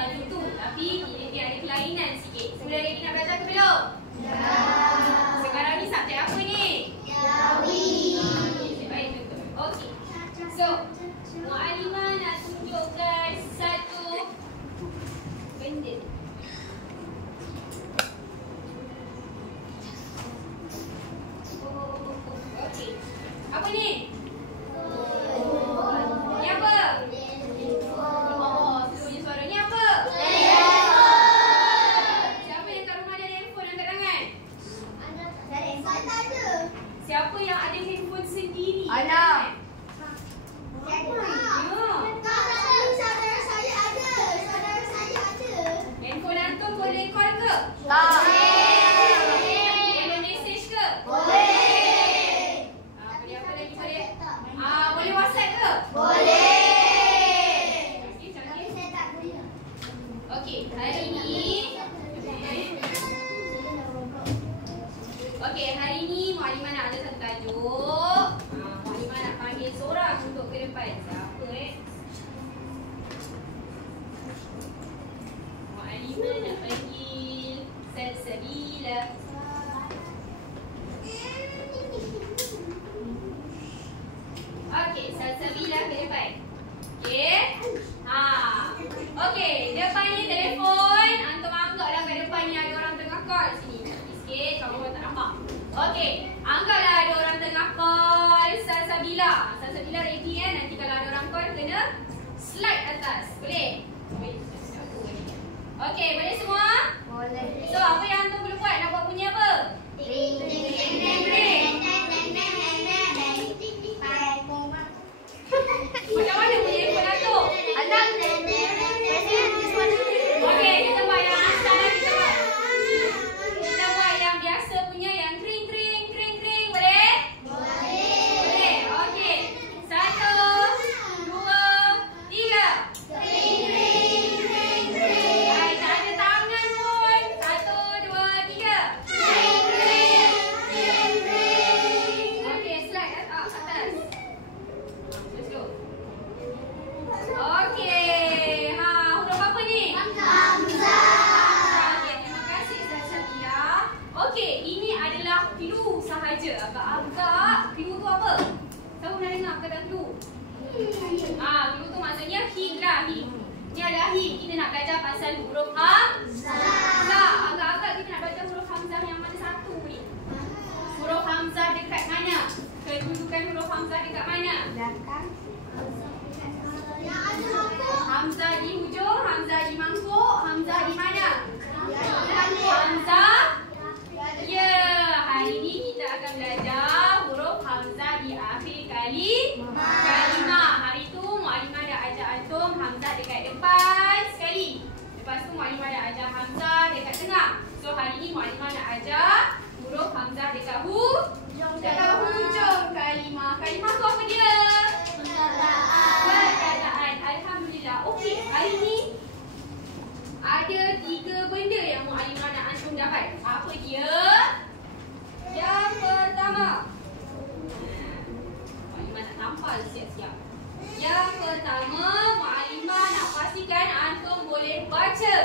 tajuk tu. Tapi dia ada kelainan sikit. Semula lagi nak belajar ke belum? Ya. Sekarang ni subjek apa ni? Jawi. Okey, baik betul. Okey. So, Mu'alimah nak tunjukkan satu benda. Okey. Apa ni? Ni apa? Oh, sebelum suara ni apa? Siapa yang kat rumah ada handphone angkat tangan? Siapa yang ada handphone sendiri? Anak. Handphone antum boleh call ke? Tak. Boleh message ke? Boleh. Boleh apa lagi boleh? Boleh WhatsApp ke? Boleh. Okey, cantik. Okey, hari ni Mu'alimah nak ada satu tajuk. Mu'alimah nak panggil seorang untuk ke depan. Siapa Mu'alimah nak panggil Salsabila. Okey, Salsabila ke depan. Okey. Okey, depan ni telefon. Antum anggaplah kat depan ni ada orang tengah call sini. Cantik sikit, kamu orang tak nampak. Okey, anggaplah ada orang tengah call Salsabila. Salsabila ready kan? Nanti kalau ada orang call kena slide atas. Boleh? Okey, boleh semua? Boleh. So, apa yang antum perlu buat? Nak buat bunyi apa? Ring. Macam mana bunyi handphone antum? Anak. Okey, kita buat yang asal lah. Kita buat yang biasa punya yang kring kring kring kring. Boleh? Boleh. Okey. 1, 2, 3. Hai, tak ada tangan pun. 1, 2, 3. Okey, slide atas. Let's go. Okey. Huruf apa ni? Okey, terima kasih Salsabila. Okey, ini adalah clue sahaja. Agak-agak clue tu apa? Tahu pernah dengar kata clue? Clue tu maksudnya hint lah, hint. Ni adalah hint. Kita nak belajar pasal huruf hamzah. Agak-agak kita nak belajar huruf hamzah yang mana satu ni? Huruf hamzah dekat mana? Kedudukan huruf hamzah dekat mana? Hamzah di hujung, hamzah di mangkuk, hamzah di mana? Hamzah. Ya, hari ni kita akan belajar huruf hamzah di akhir kalimah. Hari tu Mu'alimah dah ajar antum hamzah dekat depan sekali. Lepas tu Mu'alimah dah ajar hamzah dekat tengah. So hari ni Mu'alimah nak ajar huruf hamzah dekat hujung kalimah. Kalimah tu apa dia? Perkataan. Alhamdulillah. Okey, hari ni ada 3 benda yang Mu'alimah nak antum dapat. Apa dia? Yang pertama, Mu'alimah nak tampal siap-siap. Yang pertama, Mu'alimah nak pastikan antum boleh baca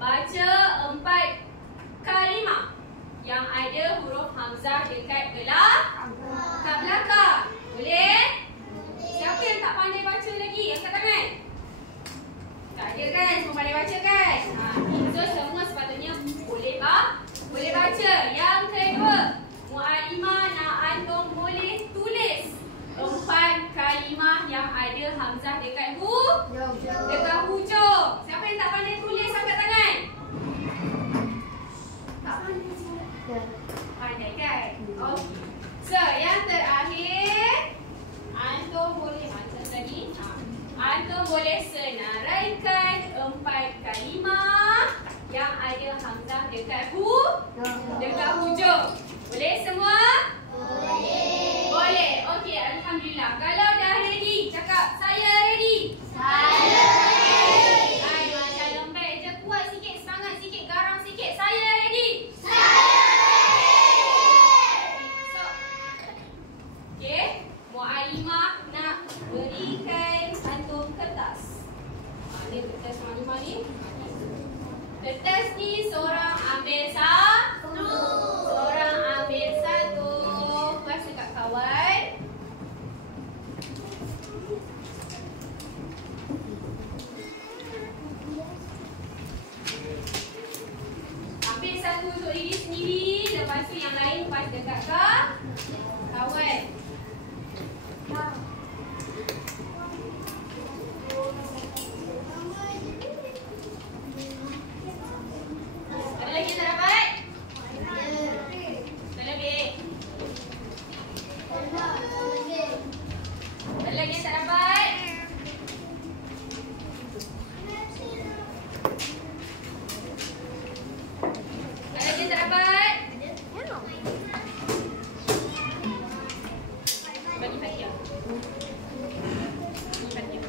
4 kalimah yang ada huruf hamzah dekat belakang. Boleh? Siapa yang tak pandai baca lagi? Angkat tangan. Tak ada kan? Semua pandai baca kan? So semua sepatutnya boleh baca. Yang kedua, Mu'alimah nak antum boleh tulis 4 kalimah yang ada hamzah dekat hujung. Siapa yang tak pandai tulis angkat tangan? Tak pandai semua. Pandai kan? Okey. So yang terakhir, antum boleh macam tadi. Antum boleh senaraikan 4 kalimah yang ada hamzah dekat hujung. Boleh semua? Boleh. Okey, alhamdulillah. Kalau dah ready, cakap saya ready. Saya ready. Hai, macam lembek je, kuat sikit, semangat sikit, garang sikit. Saya ready. So, okey, Mu'alimah nak berikan antum kertas. Ni kertas Mu'alimah ni. Ambil satu untuk diri sendiri. Lepas tu yang lain pas dekat kawan. Ada lagi yang tak dapat? Tak lebih. Ada lagi yang tak dapat? Ada lagi yang tak dapat? Bagi hadiah. Bagi hadiah.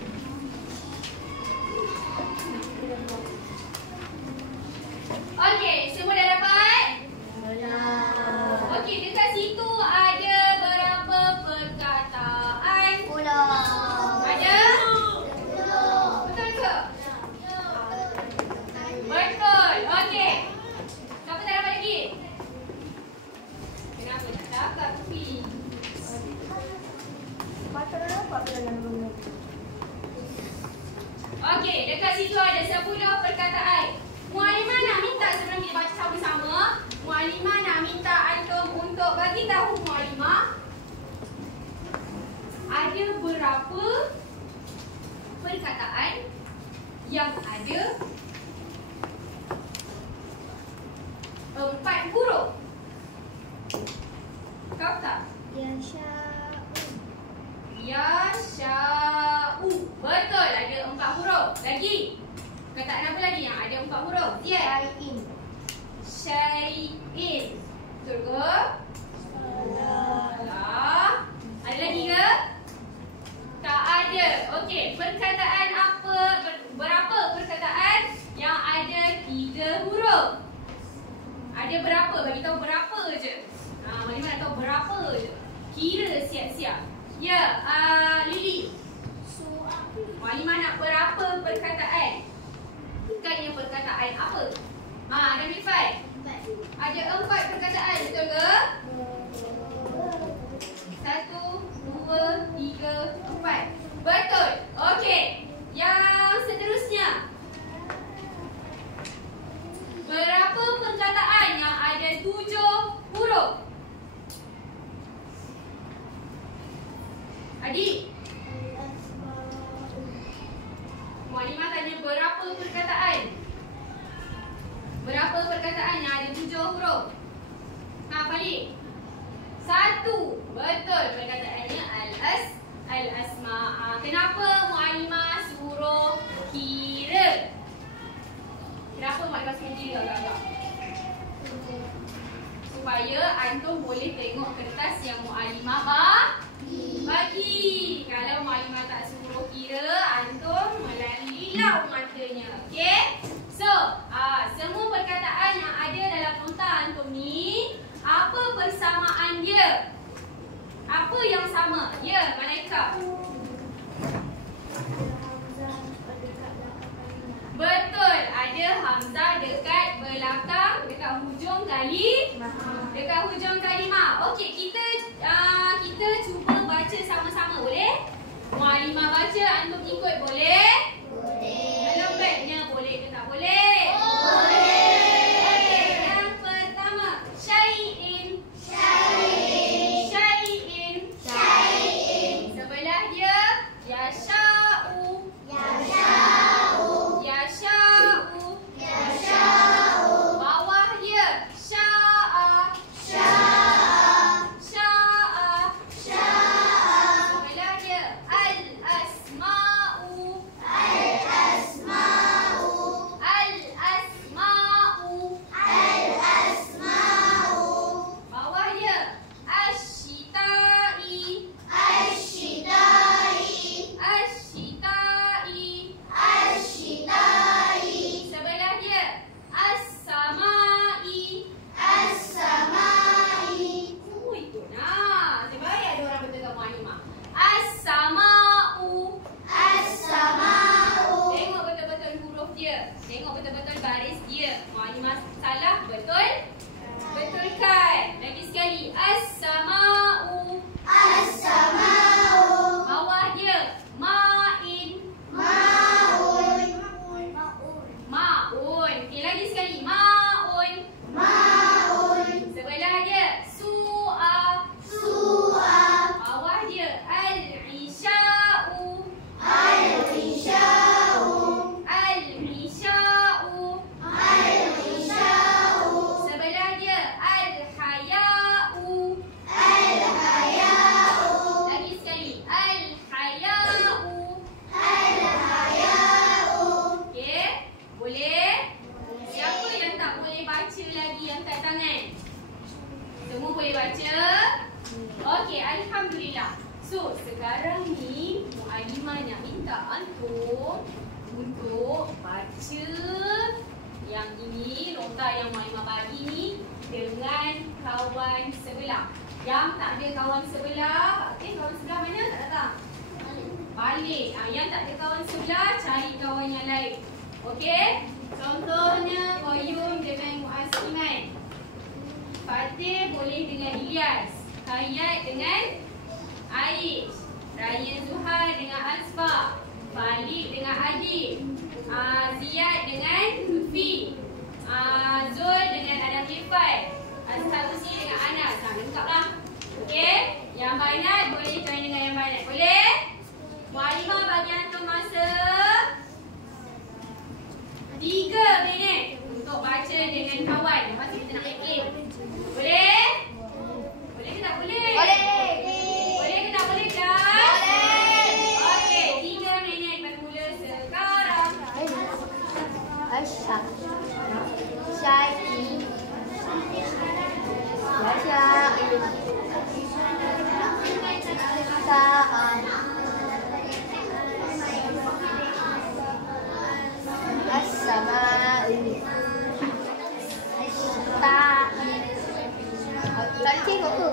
Okey, semua dah dapat? Okey, dekat situ ada berapa perkataan? 10. Ada? Betul ke? Betul. Okey. Siapa tak dapat lagi? Kenapa tak cakap, Kupi? Okey, dekat situ ada 10 perkataan. Mualimah nak minta sebelum kita baca sama-sama, Mualimah nak minta antum untuk bagi tahu Mualimah ada berapa perkataan yang ada 4 huruf. Kau tak? Yasha'u. Betul, ada 4 huruf. Lagi? Perkataan apa lagi yang ada 4 huruf? Ya. Syai'in. Betul ke? Salah. Ada lagi ke? Tak ada. Okey, perkataan apa? Berapa perkataan yang ada 3 huruf? Ada berapa? Bagi tahu berapa je. Mana nak tahu berapa je. Kira siap-siap. Ya, Lily. Mualimah nak berapa perkataan? Bukannya perkataan apa? Ada Mifai? Ada 4 perkataan, betul ke? 1, 2, 3, 4. Betul. Okey. Yang seterusnya. Berapa perkataan yang ada 7 huruf? Adik? Mualimah tanya berapa perkataan? Berapa perkataan yang ada 7 huruf? Balik. 1. Betul, perkataannya al-asma'. Kenapa Mualimah suruh kira? Kenapa Mualimah suruh kira agak-agak? Supaya antum boleh tengok kertas yang Mualimah bagi. Kalau Mualimah tak suruh kira, antum melilau matanya. Okey? So, semua perkataan yang ada dalam nota antum ni, apa persamaan dia? Apa yang sama? Ya, Malaika. Betul, ada hamzah dekat belakang, dekat hujung kalimah. Okey, kita cuba baca sama-sama, boleh? Mualimah baca, antum ikut, boleh? Kalau backnya boleh ke tak boleh? Okey, yang pertama, syai'in. Sebelah dia, yasha'u. Bawah dia, sya'a. Sebelah dia, al-asma'u. sekarang ni Mu'alimah nak minta antum untuk baca yang ini, nota yang Mu'alimah bagi ni dengan kawan sebelah. Yang tak ada kawan sebelah, kawan sebelah mana? Tak datang? Balik. Yang tak ada kawan sebelah, cari kawan yang lain. Okey? Contohnya Qayyum dengan Muaz Iman. Fatih boleh dengan Ilyas. Hayat dengan Aish. Ryan Zuhal dengan Asfa. Falik dengan Adib. Ziyad dengan Lutfi. Zul dengan Adam Irfan. Azhar Husni dengan Anas. Lengkap lah. Okey? Yang banyak boleh join dengan yang banyak. Boleh? Mu'alimah bagi antum masa 3 minit untuk baca dengan kawan. Lepas tu kita nak make game. Boleh? Boleh ke tak boleh? Boleh. Boleh ke tak boleh kan? Boleh. Okey, 3 minit bermula sekarang. Asyik. Syaki. Asyik. Sa'an. As-sama'u. As-ta'i. Tak ada tengok tu.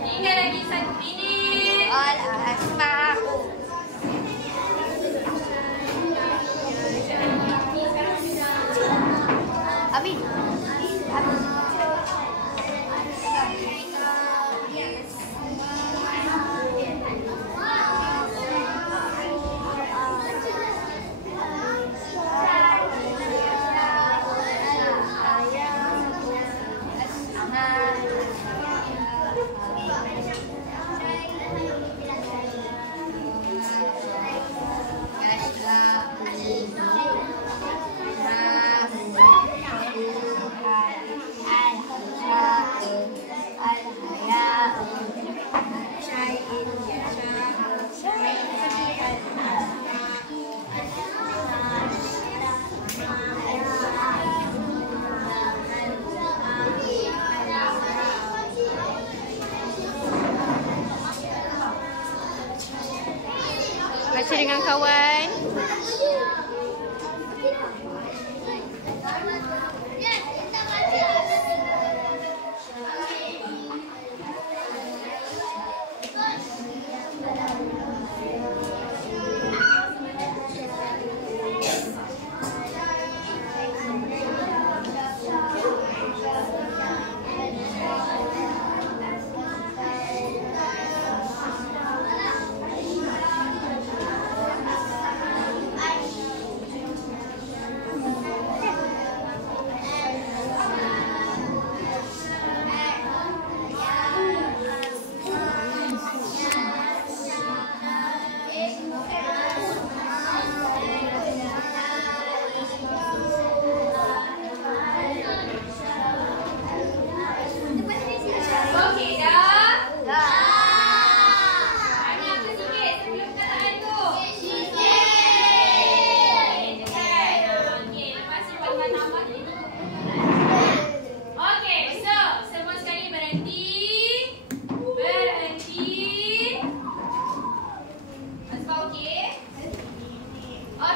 Tinggal lagi 1 minit. Al-asma'u. Amin. Baca dengan kawan.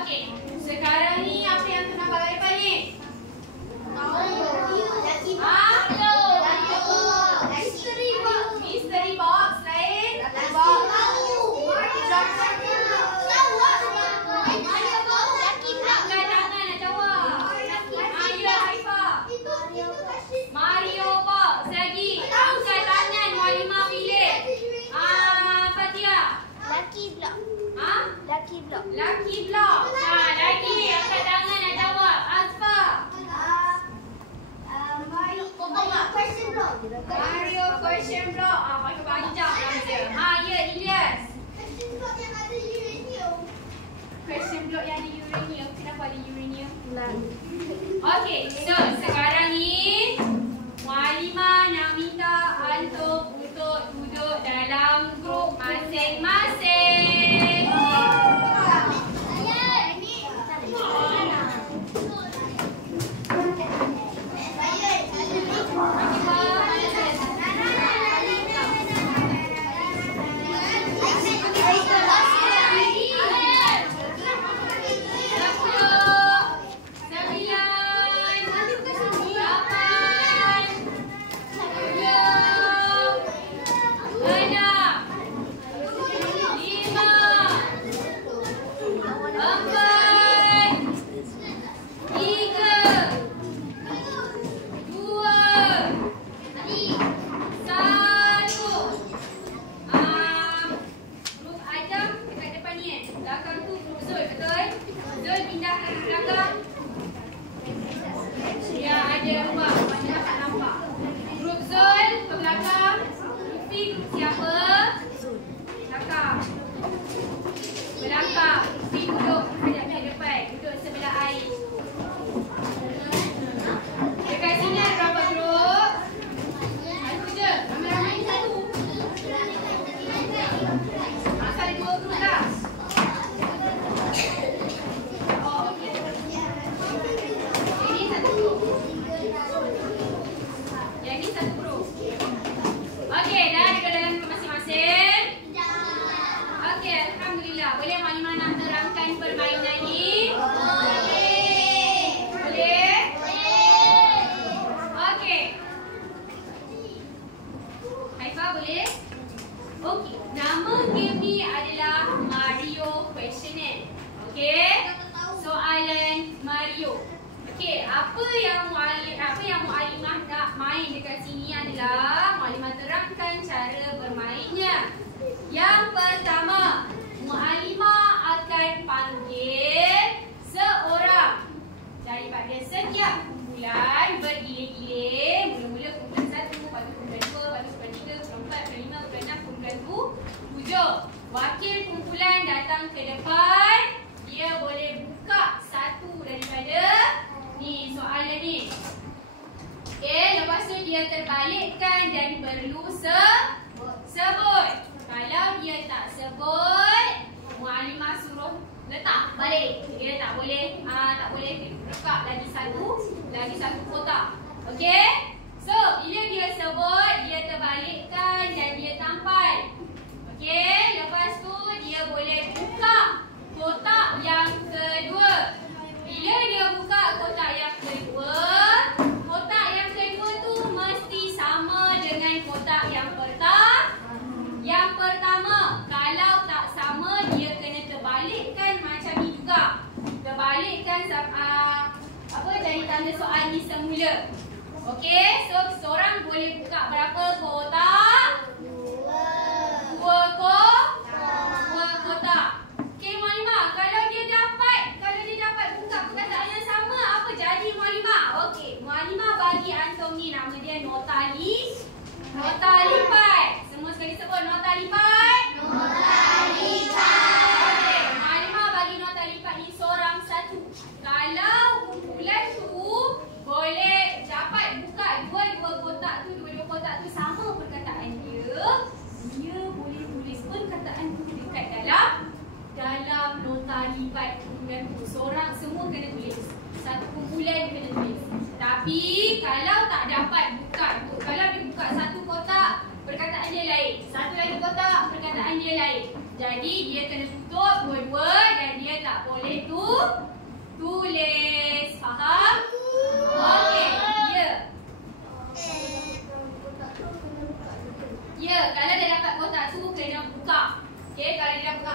Okey. Sekarang ni apa yang tu nampak kat depan ni? Mystery box lain. Angkat tangan nak jawab. Ya, Haifah. Mario box lagi. Angkat tangan Mualimah pilih. Fatia. Lucky block. Lagi angkat tangan nak jawab. Azfa. Mario question block. Pakai panjang nama dia. Ya, Ilyas. Question block yang ada uranium. Kenapa ada uranium? Okey, so sekarang ni Mualimah nak minta antum untuk duduk dalam grup masing-masing. Mualimah nak main dekat sini adalah Mualimah terangkan cara bermainnya. Yang pertama, Mualimah akan panggil seorang daripada setiap kumpulan bergilir-gilir. Mula-mula kumpulan 1, lepas tu kumpulan 2, lepas tu kumpulan 3, kumpulan 4, kumpulan 5, kumpulan 6, kumpulan 7. Wakil kumpulan datang ke depan. Dia boleh buka satu daripada ni soalan ni. Okey, lepas tu dia terbalikkan dan perlu sebut. Kalau dia tak sebut, Mualimah suruh letak balik. Dia tak boleh rekap lagi satu kotak. Okey? So, bila dia sebut, dia terbalikkan dan dia tampal. Okey, lepas tu dia boleh buka kotak yang kedua. Bila dia buka kotak yang kedua, kotak yang kedua tu mesti sama dengan kotak yang pertama. Kalau tak sama, dia kena terbalikkan macam ni juga. Terbalikkan jadi tanda soal ni semula. Okey, so seorang boleh buka berapa kotak? Dua kotak. Okey, Mualimah, kalau dia dapat buka perkataan yang sama, apa jadi Mualimah? Okey, Mualimah bagi antum ni nama dia nota lipat. Semua sekali sebut nota lipat. Okey, Mualimah bagi nota lipat ni seorang satu. Kalau kumpulan tu boleh dapat buka dua-dua kotak tu sama perkataan dia boleh tulis pun perkataan tu dekat dalam nota lipat kumpulan tu. Seorang semua kena tulis. Satu kumpulan kena tulis. Tapi kalau tak dapat buka, kalau dia buka satu kotak, perkataan dia lain. Satu lagi kotak, perkataan dia lain. Jadi dia kena tutup dua-dua dan dia tak boleh tulis. tulis. Faham? Okey, ya. Ya, kalau dah dapat kotak tu kena buka. Okey, kalau dia dah buka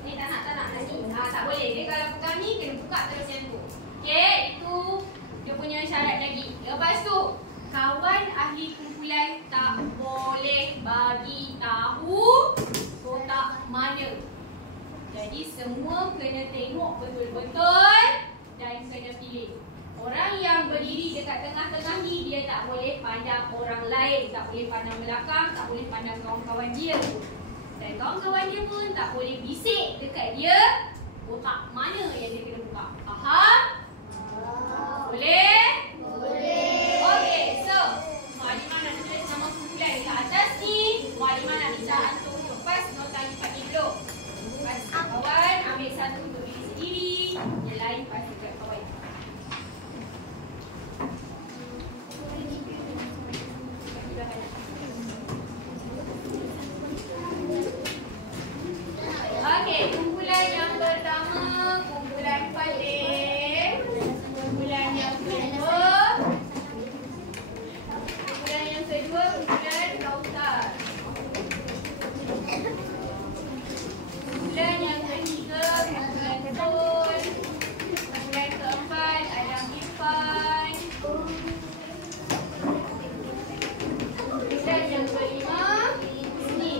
ni tak nak nanti. Tak boleh. Dia kalau buka ni kena buka terus yang tu. Okey, itu dia punya syarat lagi. Lepas tu, kawan ahli kumpulan tak boleh bagi tahu kotak mana. Jadi semua kena tengok betul-betul dan kena pilih. Orang yang berdiri dekat tengah-tengah ni dia tak boleh pandang orang lain, tak boleh pandang belakang, tak boleh pandang kawan-kawan dia. Dan kawan-kawan dia pun tak boleh bisik dekat dia kotak mana yang dia kena buka. Faham? Boleh? Boleh. Okey, so Muallimah nak tulis nama kumpulan dekat atas ni. Muallimah nak minta antum untuk pas nota lipat ni dulu. Pas kawan ambil satu untuk diri sendiri, yang lain pas dekat kawan. Okey, kumpulan yang pertama, kumpulan Fadil. Kumpulan yang kedua, kumpulan Kautar. Kumpulan yang ketiga, kumpulan Tul. Kumpulan keempat, Adam Irfan. Kumpulan yang kelima, Husni.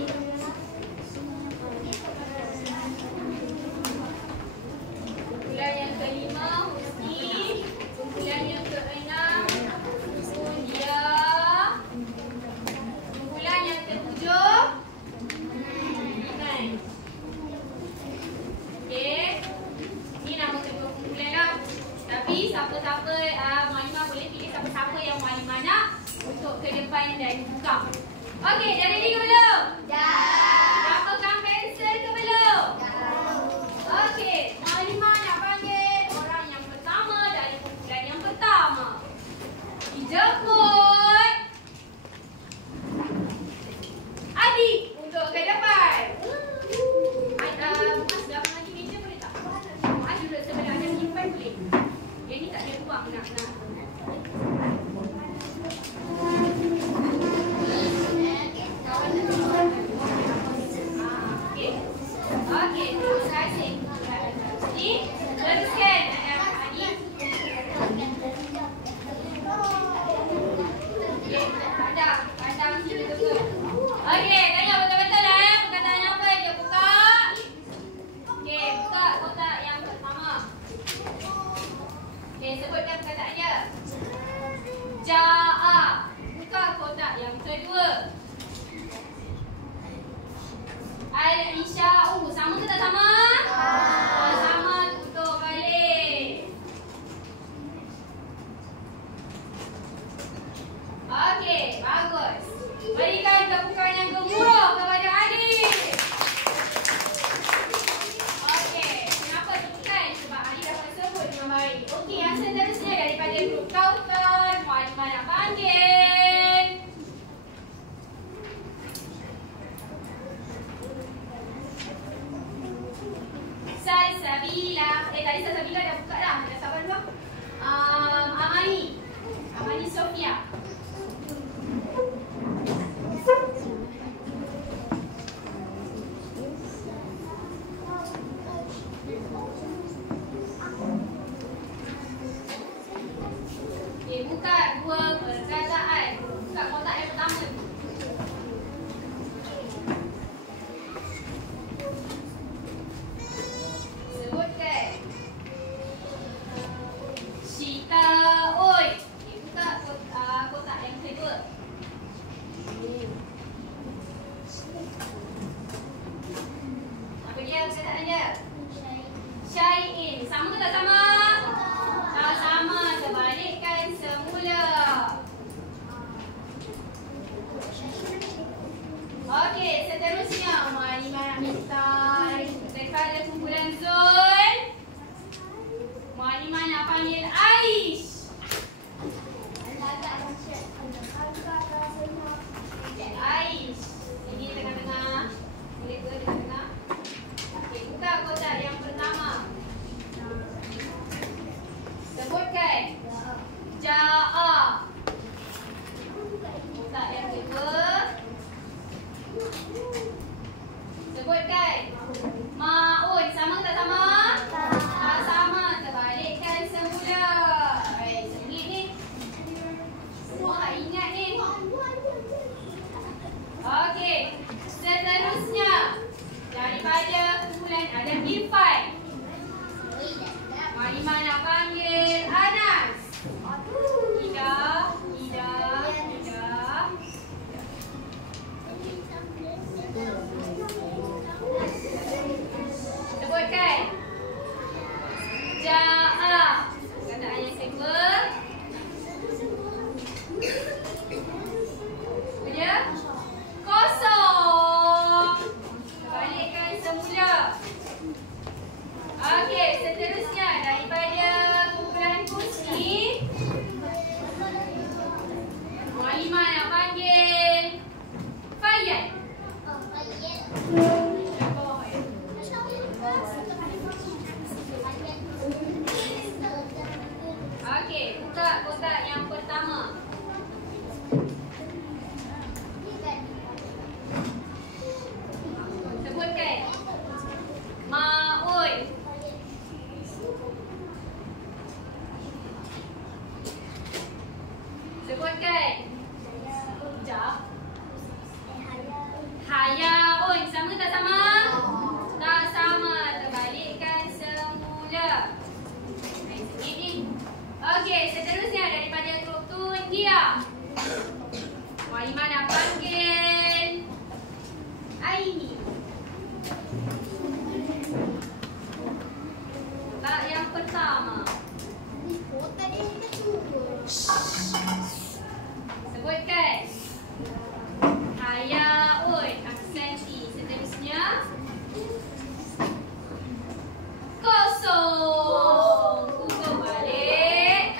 Kumpulan yang kelima, Husni. Kumpulan yang keenam, Mulia. Kumpulan yang ketujuh, Iman. Okey. Ni nama kedua kumpulan lah. Tapi siapa-siapa Muallimah boleh pilih siapa-siapa yang Muallimah nak untuk ke depan dan buka. Okey, dah ready ke belum? Dah. Dapatkan pensel ke belum? Dah. Okey, Muallimah nak panggil orang yang pertama dari kumpulan yang pertama. Dijemput Adik untuk ke depan. Mas dah mengaji meja boleh tak? Mas duduk sebelah Adam Irfan boleh? Dia ni tak ada ruang nak. Okey, terima kasih. Ni, teruskan Adik. Okey, pandang sini betul. Okey, tanya betul-betul perkataan apa yang dia buka? Okey, buka kotak yang pertama. Okey, sebutkan perkataannya. Ja'a. Buka kotak yang kedua. Al-Isya'u. Sama ke tak sama? Sama, tutup balik. Okey, bagus. Berikan tepukan yang gemuruh kepada adik. Okey, kenapa tepukan? Sebab adik dapat sebut dengan baik. Okey, yang seterusnya daripada grup Kautar, Muallimah nak panggil Salsabila. Tadi Salsabila dah buka dah. Dah sabar dulu. Amani Sofia. Okey, buka dua perkataan. Buka kotak yang pertama. Sebutkan. Syita oi. Okey, buka kotak yang kedua. Apa dia perkataan dia? Syai'in. Sama ke tak sama? Tak sama. Terbalikkan semula. Okey, seterusnya Muallimah nak minta daripada kumpulan Zul. Muallimah nak panggil Aish. Aish. Ini tengah-tengah. Boleh ke tengah-tengah? Okey, buka kotak yang pertama. Okey, seterusnya daripada grup Tundia. Mualimah nak panggil Aini. Tak, yang pertama. Sebutkan. Hayaun, aksensi. Seterusnya. Kosong. Tutup balik.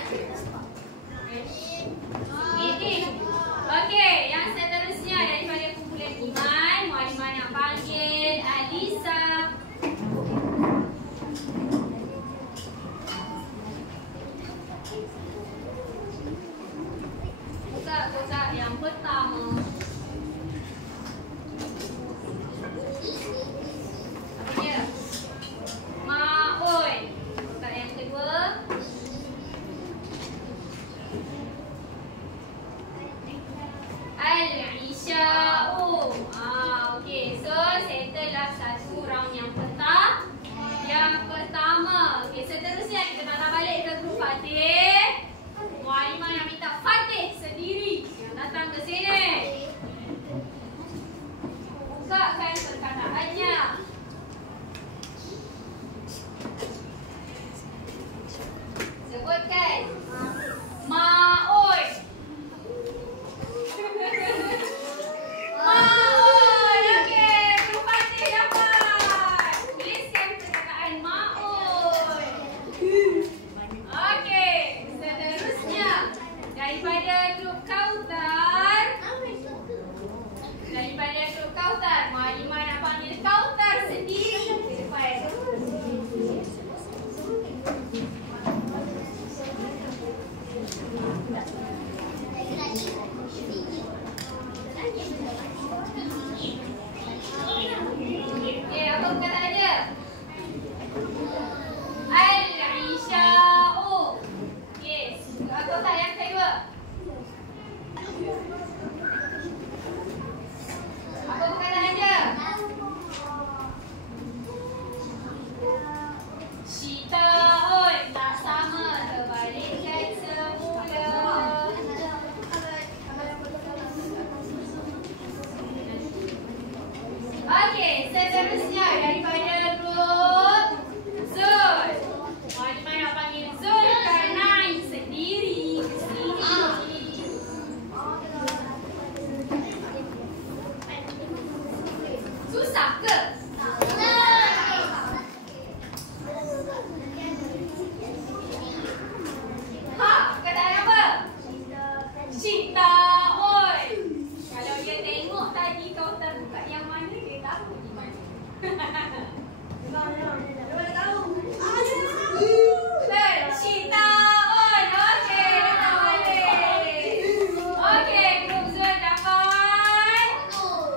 Ini. Okey, yang seterusnya daripada kumpulan Iman, Mualimah nak panggil Alisa. Buka kotak yang pertama. Apa dia? Ma'un. Kotak yang kedua. Al-Isya'u. Okey. So, settle lah satu round yang pertama. Okey, seterusnya kita patah balik ke grup Fatih. Mualimah nak minta Fatih sendiri yang datang ke sini. Bukakan perkataannya. Sebutkan. Ma'un. Ma'un. Okey, grup Fatih dapat. Tuliskan perkataan Ma'un. Okey, seterusnya daripada grup Kautar. Daripada grup Kautar, Mualimah nak panggil Kautar sendiri ke depan. Okey, apa perkataan dia? Al-Isya'u. Okey, kotak yang kedua. Apa perkataan dia? Syita'un. Tak sama, terbalikkan semula. Okey, seterusnya daripada grup Zul. Mualimah nak panggil Zulkarnain sendiri ke sini. Susah ke? Ha, perkataan apa? Syita'un. Kalau dia tengok tadi kau terbuka yang mana, dia tahu di mana. Syita'un. Okey, datang balik. Okey, grup Zul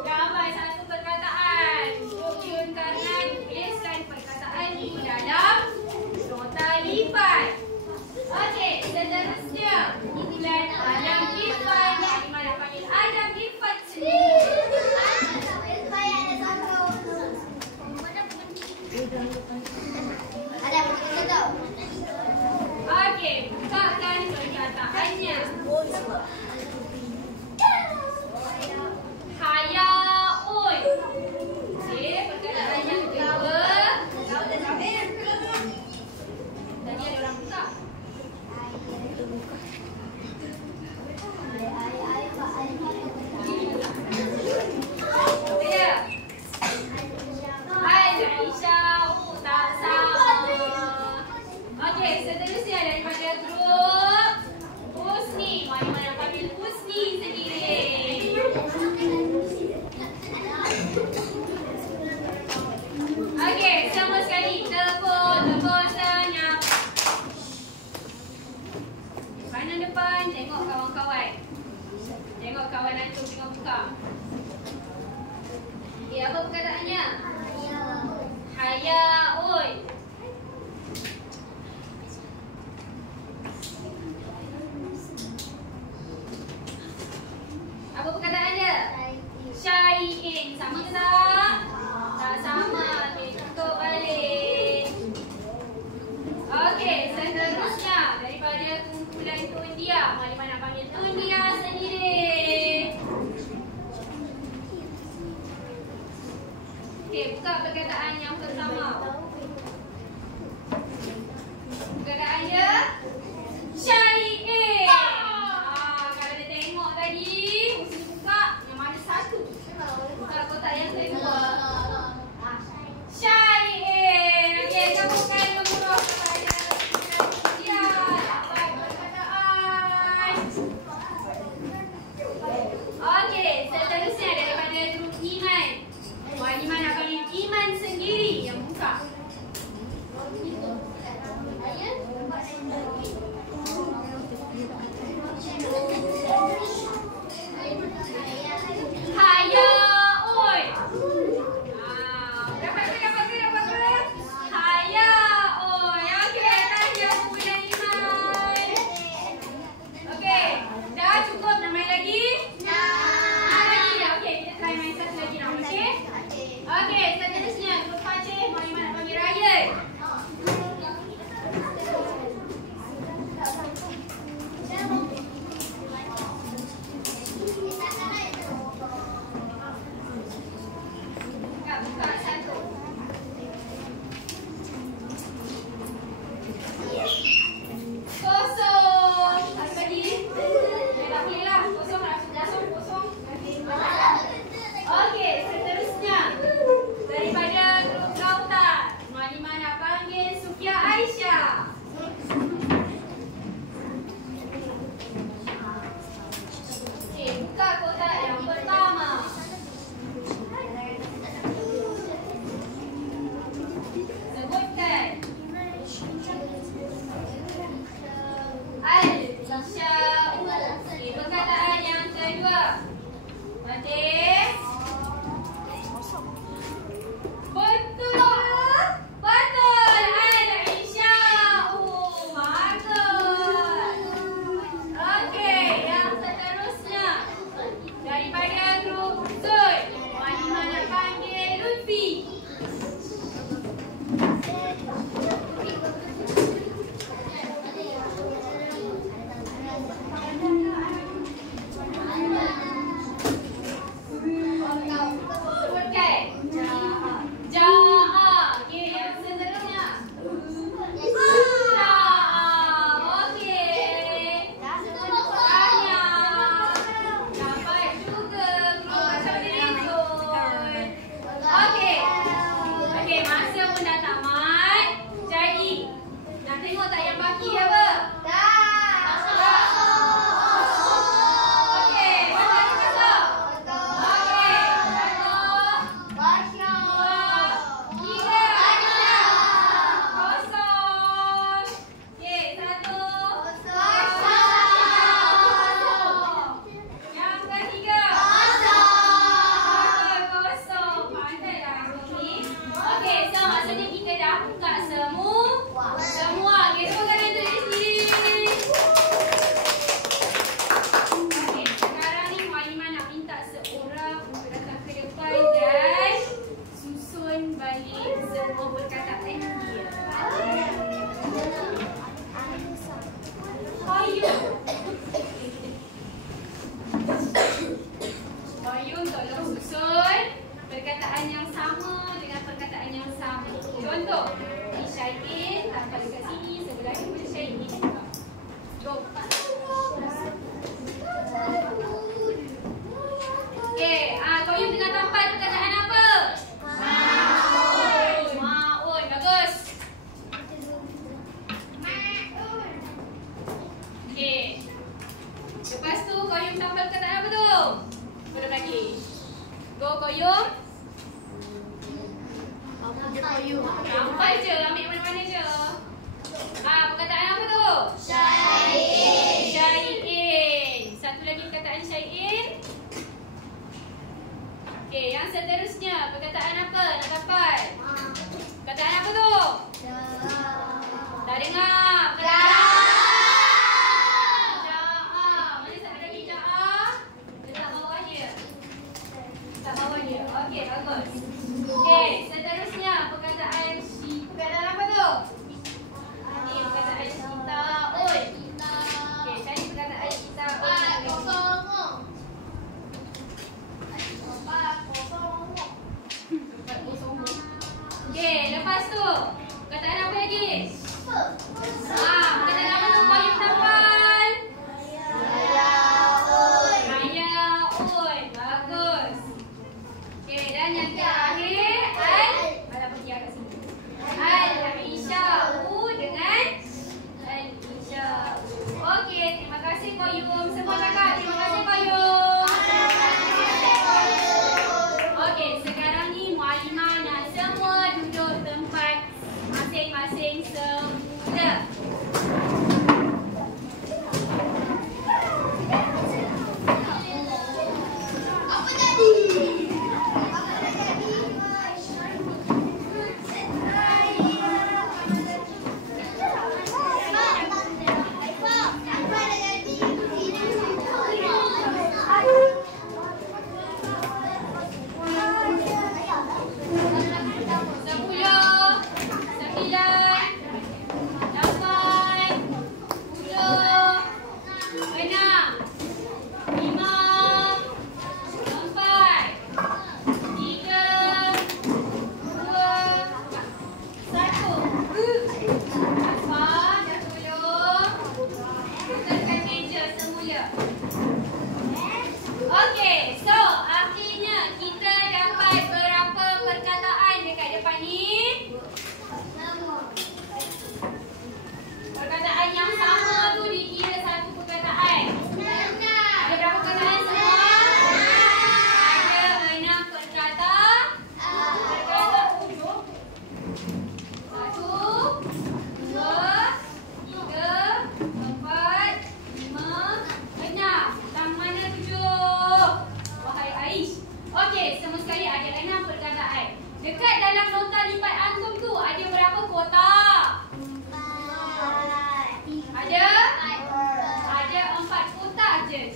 dapat satu perkataan. Grup Zulkarnain, tuliskan perkataan itu dalam nota lipat. Okey, seterusnya kumpulan Adam Irfan. Mualimah nak panggil Adam Irfan sendiri. Okey, bukakan perkataannya. Hayaun. Okey, perkataan yang kedua. Tadi ada orang buka. Apa dia? Al-Isya'u. Tak sama. Okey, seterusnya daripada grup Husni. Mualimah nak panggil Husni sendiri. Okey, sama sekali. Tepuk senyap. Kanan depan, tengok kawan-kawan. Tengok kawan antum tengok buka. Okey, apa perkataannya? Hayaun. Apa perkataan dia? Syai'in. Sama ke tak? Tak sama. Okey, tutup balik. Okey, seterusnya daripada panggil dunia sendiri. Okey, buka perkataan yang pertama. Perkataannya syair. Kalau dia tengok tadi, mesti buka yang mana satu. Buka kotak yang kedua. Syair. Okey, gabungkan gemuruh kepada dia. Dapat perkataan. Okey, seterusnya daripada grup Iman. Wah, Iman nak panggil Iman sendiri yang buka. Hayaun. Dapat ke? Hayaun. Okey, tahniah kepada Iman. Okey, dah cukup nak main lagi? Lagi. Okey, kita try main satu lagi nak, okey? Okey, seterusnya grup Fajih, Mak Iman nak panggil Ryan. Buka satu. Kosong. Satu lagi. Tak boleh lah. Kosong lah. Kosong. Okey, seterusnya daripada grup Lautan, Mak Iman nak panggil Sufia Aisyah. Okey, buka kotak yang pertama. Sebutkan. Al-Isya'u. Okey, perkataan yang kedua. Fatih. Betul. Betul. Al-Isya'u. Bagus. Okey, yang seterusnya daripada grup Zul, Mak Iman nak panggil Lutfi. Sebutkan. Ja'a. Okey, yang seterusnya. Ja'a. Okey. Tahniah. Dapat juga grup macam diri Zul. Okey. Okey, masa pun dah tamat. Jadi, nak tengok tak yang baki dia apa? Okey, macam ni kosong. Okey, satu. Tiga. Kosong. Okey, satu. Yang ketiga. Kosong. Pandailah ni. Okey, so maksudnya kita dah buka semua. Okey, semua kalian tulis sendiri. Okey, sekarang ni Mak Iman nak minta seorang untuk datang ke depan dan susun balik semua perkataan dia. Qayyum. Qayyum, tolong susun perkataan yang sama dengan perkataan yang sama. Contoh, ni Syai'in, tampal dekat sini, sebelah ni pun Syai'in juga. Go. Okey, Qayyum dengan tampal perkataan apa? Ma'un. Bagus. Okey. Lepas tu Qayyum tampal perkataan apa tu? Boleh lagi. Go Qayyum. Tampal je, ambil mana-mana je. Perkataan apa tu? Syai'in. Satu lagi perkataan Syai'in. Okey, yang seterusnya perkataan apa nak dapat? Perkataan apa tu? Tak dengar. Perkataan Ja'a. Mana satu lagi Ja'a? Letak bawah dia. Letak bawah dia. Okey, bagus. Okey, seterusnya perkataan perkataan apa tu? Ni perkataan Syita'un. Okey, cari perkataan Syita'un.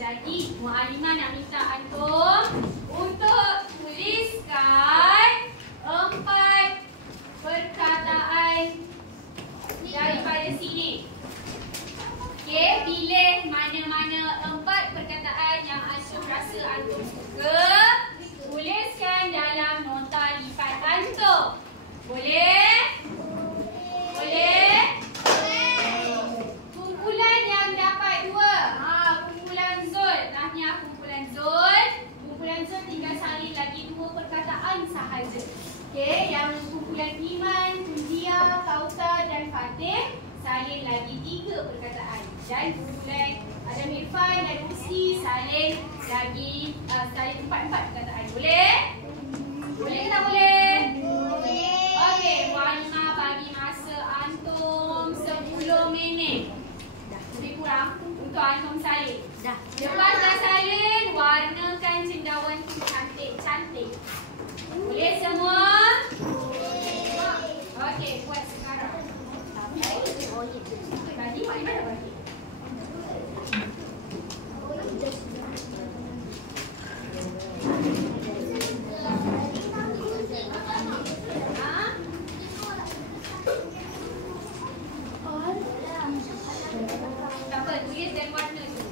Jadi Muallimah nak minta antum untuk tuliskan 4 perkataan daripada sini. Okey, pilih mana-mana 4 perkataan yang antum rasa antum suka. Tuliskan dalam nota lipat antum. Boleh? Boleh? Kumpulan yang dapat 2. Kumpulan Zul. Tahniah kumpulan Zul. Kumpulan Zul tinggal salin lagi 2 perkataan sahaja. Okey, yang kumpulan Iman, Tunjia, Kautar dan Fatih salin lagi 3 perkataan. Dan kumpulan Adam Irfan dan Usi salin lagi salin 4 perkataan. Boleh? Boleh ke tak boleh? Boleh. Okey, Muallimah bagi masa antum 10 minit. Lebih kurang untuk antum salin. Lepas dah salin, warnakan cendawan tu cantik-cantik. Boleh semua? Okey, buat sekarang. Bagi Muallimah dah bagi. Tak apa, tulis dan warna tu.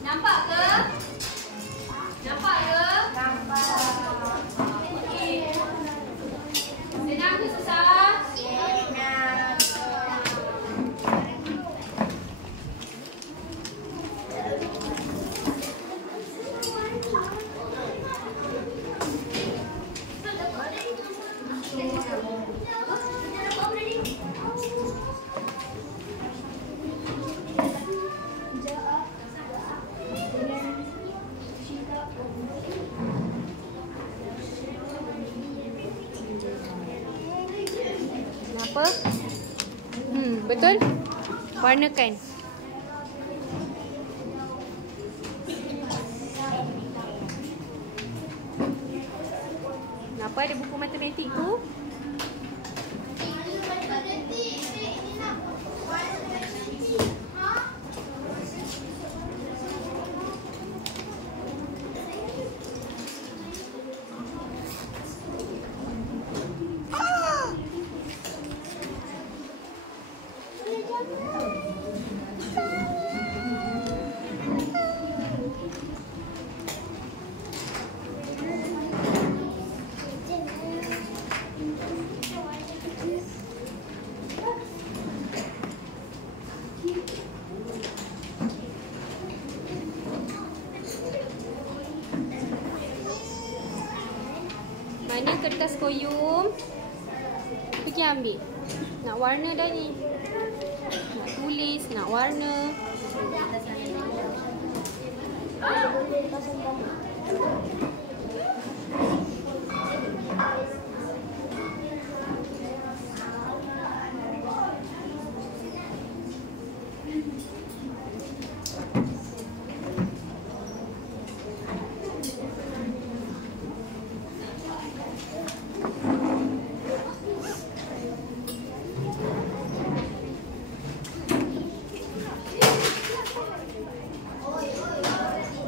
Nampak ke? Nampak ke? Nampak. Okey. Senang ke susah? Senang. Kenapa? Betul? Warnakan. Kenapa ada buku matematik tu? Mana kertas koyum? Pergi ambil. Nak warna dah ni. Nak tulis, nak warna.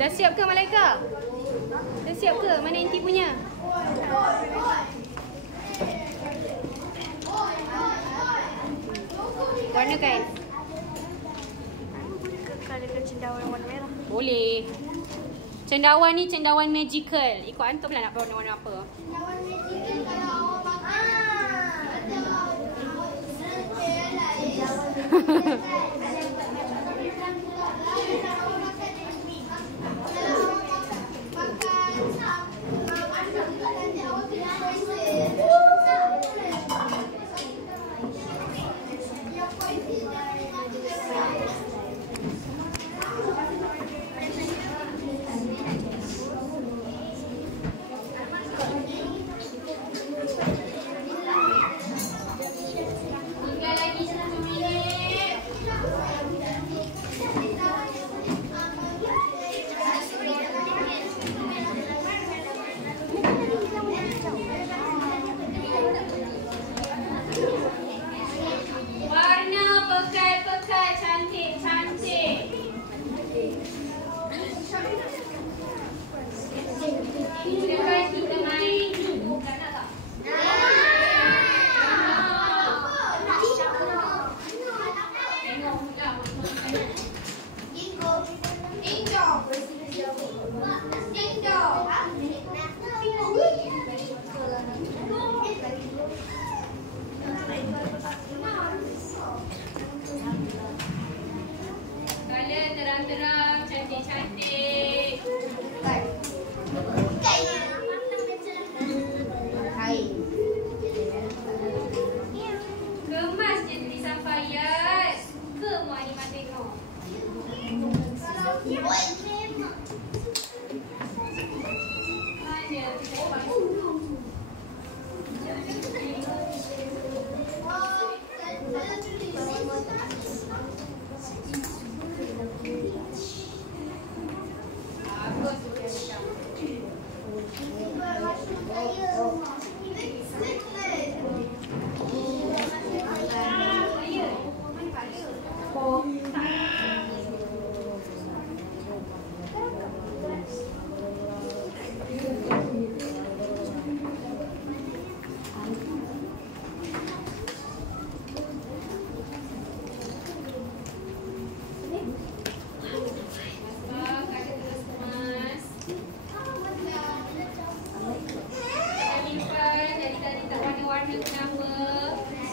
Dah siap ke Malaika? Dah siap ke? Mana Inti punya? Warnakan. Boleh cendawan warna merah? Boleh. Cendawan ni cendawan magical. Ikut antum lah nak warna-warna apa. Cendawan magical kalau awak makan. Tinggal lagi 1 minit.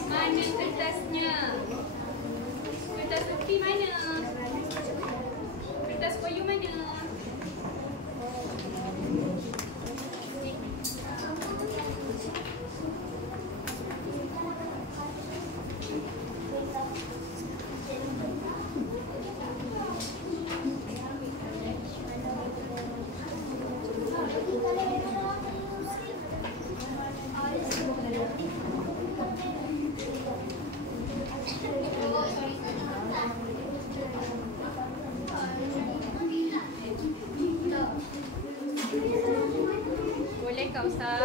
Mana kertasnya? Kertas putih mana? Kertas koyu mana? Boleh kah Ustaz?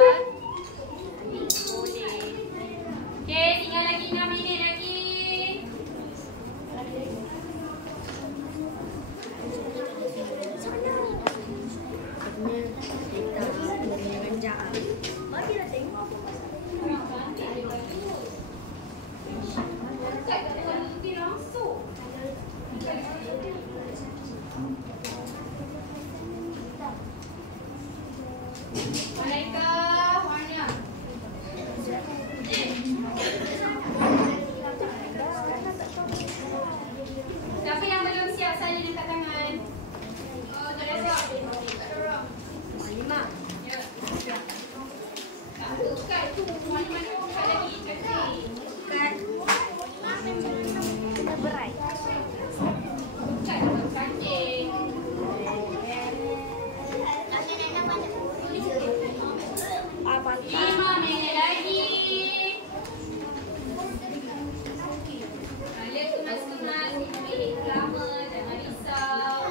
Boleh. Okey, tinggal lagi 6 minit lagi. Bagilah tengok apa pasal. Dekat tak berhenti langsung. Malaika, warna. Siapa yang belum siap saya angkat tangan? Oh, tak ada siap. Tak ada orang. Malimah. Ya. Tak bukan tu. Mana-mana tu bukan lagi. Cantik. Kan. Kita berai. Bukan tu cantik. Apa? 5 minit lagi. Kalian kemas-kemas 5 minit lama. Jangan risau.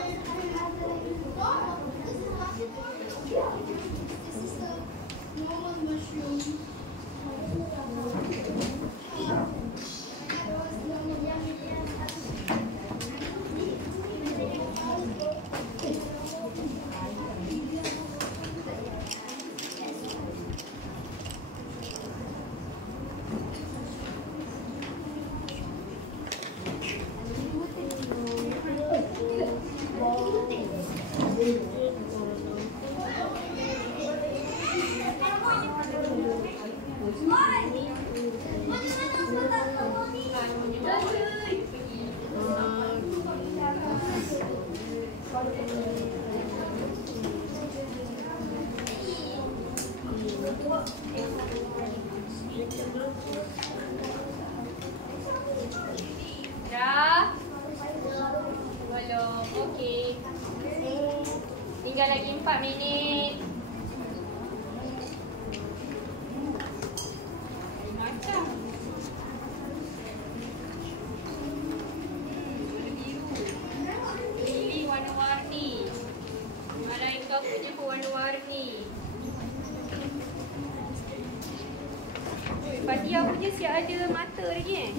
Dah? Belum. Okey. Tinggal lagi 4 minit. Macam. Warna biru. Lili warna-warni. Malaika punya pun warna-warni. Fatia punya siap ada mata lagi eh?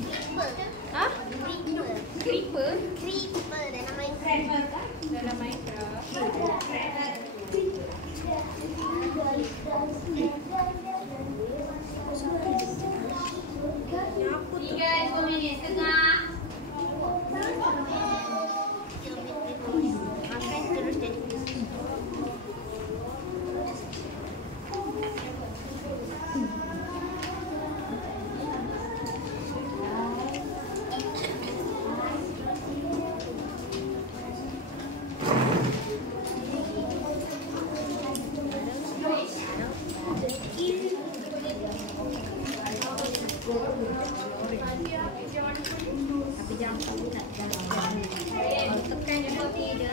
Ha? Creeper? Creeper dalam Minecraft. Dalam Minecraft. Tinggal 2 minit setengah. Makan terus jadi. Tapi jangan tak jangan. Kalau tekan seperti dia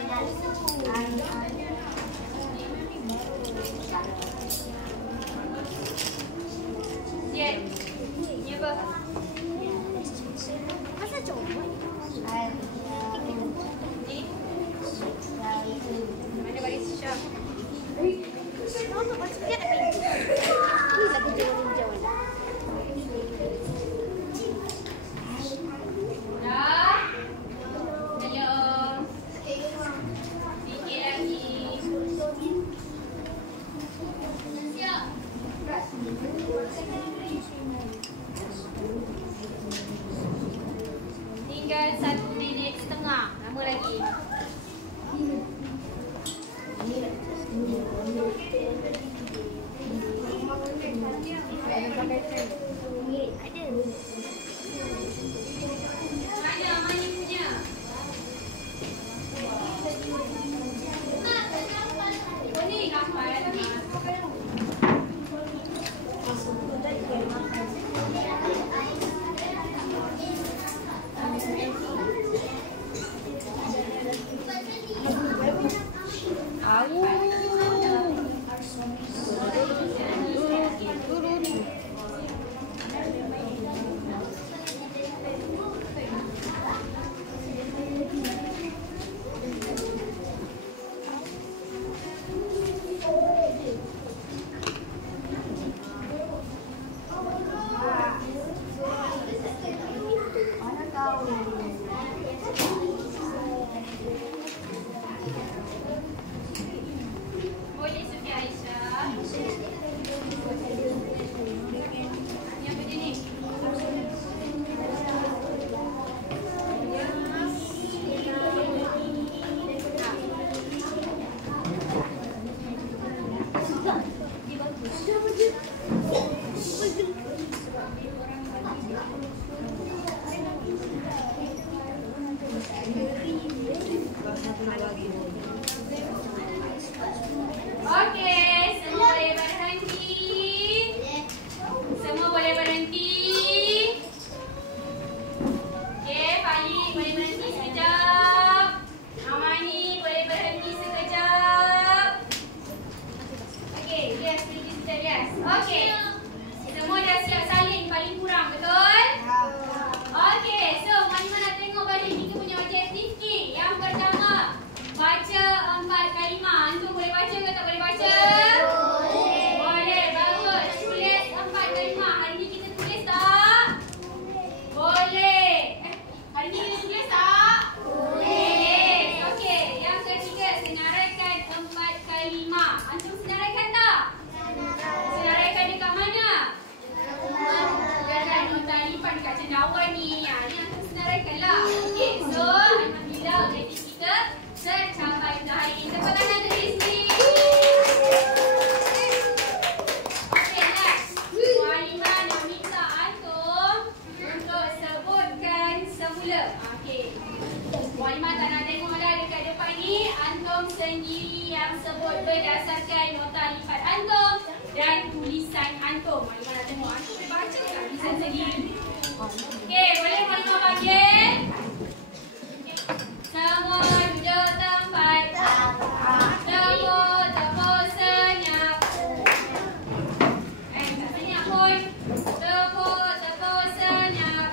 Tinggal 1 minit setengah. Lama lagi. Mana punya? Oh ni kapal ni. Boleh Sofia Aisyah. Ni apa dia ni? Okey, semua boleh berhenti. Semua boleh berhenti. Okey, Fali boleh berhenti sekejap. Amani boleh berhenti sekejap. Okey, yes, berhenti sekejap, yes. Okey. Semua dah siap salin paling kurang, betul? Okey, so Mani nak tengok balik kita punya objektif ni. Yang pertama, baca 4 kalimah. Antum boleh baca ke tak boleh baca? Boleh. Boleh, bagus. Tulis 4 kalimah. Hari ni kita tulis tak? Boleh. Hari ni kita tulis tak? Boleh. Okey, yang ketiga, senaraikan 4 kalimah. Antum senaraikan tak? Senaraikan dekat mana? Dekat nota lipat dekat cendawan ni. Ni antum senaraikanlah. Okey, so alhamdulillah objektif kita tercapai untuk hari ini. Tepuk tangan untuk diri sendiri. Okey, next. Mualimah nak minta antum untuk sebutkan semula. Okey. Mualimah tak nak tengok lah dekat depan ni. Antum sendiri yang sebut berdasarkan nota lipat antum dan tulisan antum. Mualimah nak tengok antum boleh baca tak tulisan sendiri. Okey, boleh Mualimah panggil? Semua duduk tempat. Tepuk senyap. Tak senyap pun. Tepuk senyap.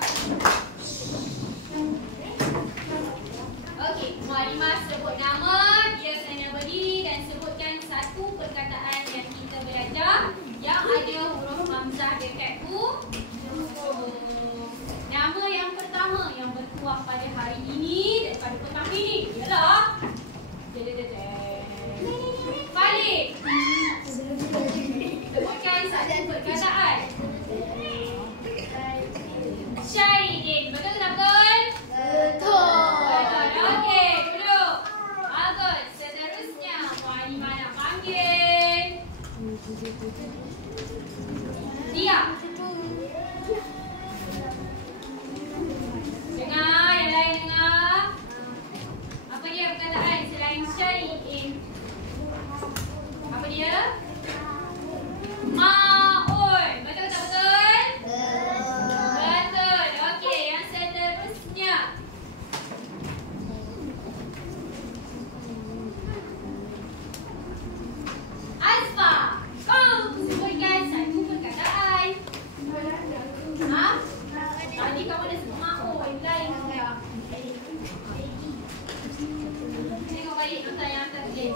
Okey, Mualimah sebut nama. Dia kena berdiri dan sebutkan satu perkataan yang kita belajar yang ada huruf hamzah dekat nama yang pertama yang bertuah pada hari ini daripada petang ini ialah Falik. Sebutkan satu perkataan. Syahidin. Betul tak betul? Betul. Okey, duduk. Bagus. Seterusnya Mualimah nak panggil Dia. Dengar, yang lain dengar. Apa dia perkataan selain syai'in? Apa dia? Ma'un. Betul tak betul? Betul. Okey, yang seterusnya. Azfa. Kau sebutkan satu perkataan. Ha? Tadi kamu ada sebut ma'un. Lain juga. Tengok balik nota yang atas tulis.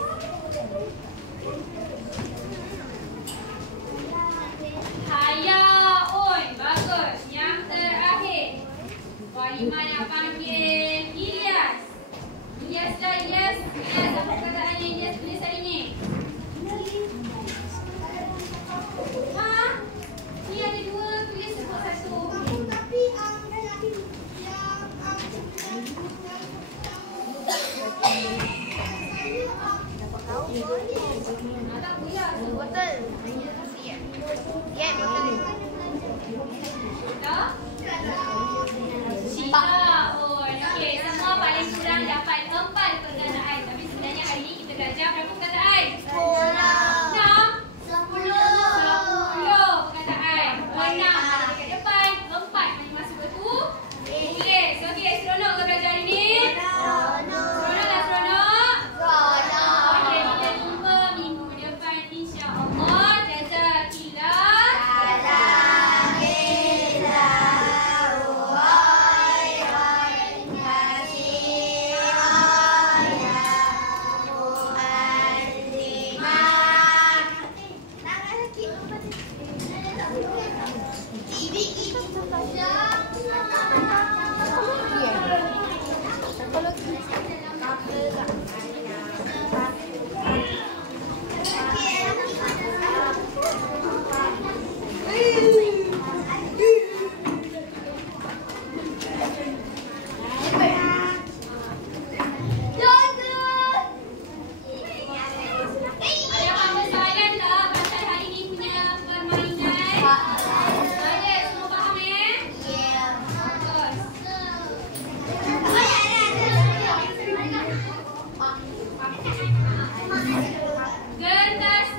Kertas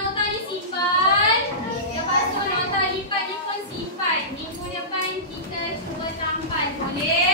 nota ni simpan. Lepas tu nota lipat ni pun simpan. Minggu depan kita cuba tampan. Boleh?